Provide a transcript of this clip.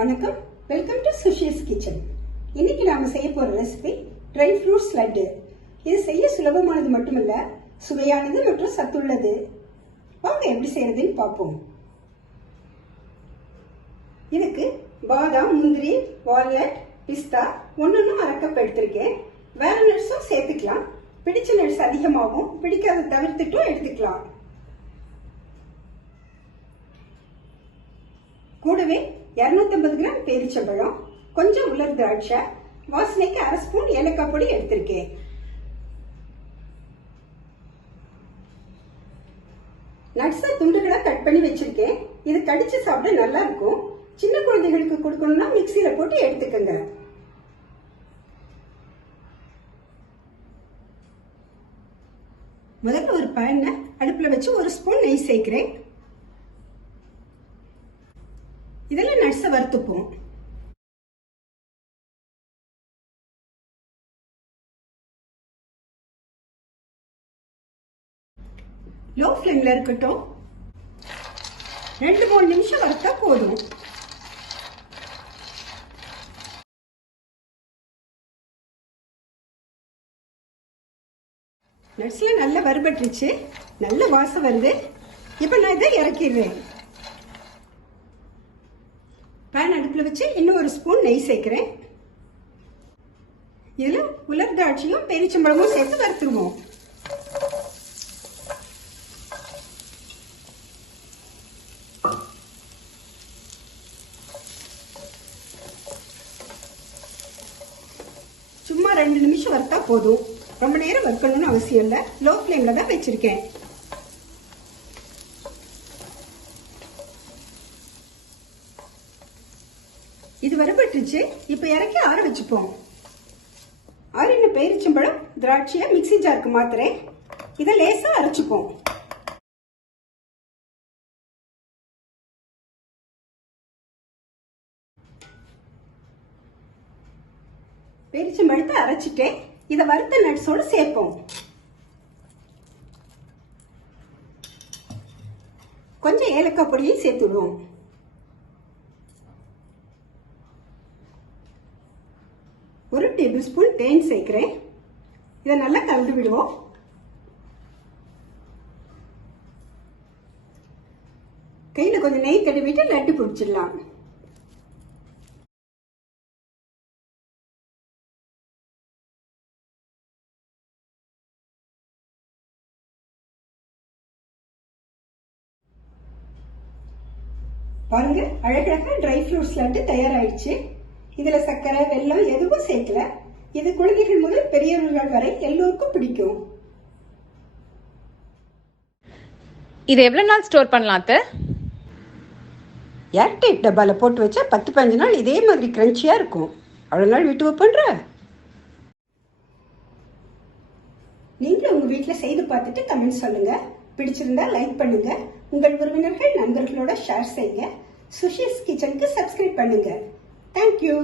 வணக்கம், welcome to Sushil's kitchen. இன்னைக்கு நாம செய்ய போற ரெசிபி ட்ரை ஃப்ரூட்ஸ் லட்டு. இது செய்ய சுலபமானது மட்டுமல்ல, சுவையானது மற்றும் சத்துள்ளது. வாங்க எப்படி செய்யறதுன்னு பார்ப்போம். இதுக்கு பாதாம், முந்திரி, வால்நட், பிஸ்தா ஒன்னொன்னு அரை கப் எடுத்திருக்கேன். வேற நட்ஸும் சேர்த்துக்கலாம். பிடிச்ச நட்ஸ் அதிகமாகவும் பிடிக்காத தவிர்த்துட்டும் எடுத்துக்கலாம். கூடவே 250 கிராம் பேரிச்சம்பழம், கொஞ்சம் உலர் திராட்சை, வாசனைக்கு அரை ஸ்பூன் ஏலக்காய் பொடி எடுத்திருக்கேன். நட்ஸை துண்டுகளா கட் பண்ணி வச்சிருக்கேன். இது கடிச்சு சாப்பிட நல்லா இருக்கும். சின்ன குழந்தைகளுக்கு கொடுக்கணும்னா மிக்சியில போட்டு எடுத்துக்கங்க. முதல்ல ஒரு பேனை அடுப்புல வச்சு ஒரு ஸ்பூன் நெய் சேர்க்கிறேன். இதெல்லாம் நட்ஸை வறுத்துப்போம். லோ ஃப்ளேம்ல இருக்கட்டும். 2-3 நிமிஷம் வறுத்தா போதும். நட்ஸ்ல நல்லா வறுபட்டுருச்சு. நல்ல வாசம் வருது. இப்ப நான் இதை இறக்கிடுறேன். பேன் அடுப்புல வச்சு இன்னும் ஒரு ஸ்பூன் நெய் சேர்க்கிறேன். இதுல உலர் திராட்சையும் பேரிச்சம்பழமும் சேர்த்து வறுத்துருவோம். சும்மா 2 நிமிஷம் வறுத்தா போதும். ரொம்ப நேரம் வறுக்கணும்னு அவசியம் இல்லை. லோ ஃப்ளேம்ல தான் வச்சிருக்கேன். இது வறுபட்டுச்சு. இப்ப இறக்கி ஆற வச்சுப்போம். ஆறின பேரிச்சம்பழம், திராட்சையை மிக்ஸி ஜாருக்கு மாத்துறேன். இதை லேசா அரைச்சுப்போம். பேரிச்சம்பழத்தை அரைச்சிட்டேன். இதை வறுத்த நட்ஸோடு சேர்ப்போம். கொஞ்சம் ஏலக்காய் பொடியும் சேர்த்துடுவோம். ஒரு டேபிள் ஸ்பூன் தேன் சேர்க்கிறேன். இதை நல்லா கலந்து விடுவோம். கையில கொஞ்சம் நெய் தடவிட்டு லட்டு பிடிச்சிடலாம். பாருங்க, அழகழகா ட்ரை ஃப்ரூட்ஸ் லட்டு தயாராயிடுச்சு. இதுல சர்க்கரை, வெல்லம் எதுவும் சேர்க்கல. இது குழந்தைகள் முதல் பெரியவர்கள் வரை எல்லோருக்கும் பிடிக்கும். இது எவ்வளவு நாள் ஸ்டோர் பண்ணலாம்? ஏர்டைட் டப்பால போட்டு வச்சா 10-15 நாள் இதே மாதிரி கிரன்ச்சியா இருக்கும். அவ்வளவு நாள் விட்டு வைப்பேன்ற. நீங்களும் உங்க வீட்டுல செய்து பார்த்துட்டு கமெண்ட் சொல்லுங்க. பிடிச்சிருந்தா லைக் பண்ணுங்க. உங்கள் உறவினர்கள், நண்பர்களோட ஷேர் செய்யுங்க. சுஷீல்ஸ் கிச்சனுக்கு சப்ஸ்கிரைப் பண்ணுங்க. Thank you.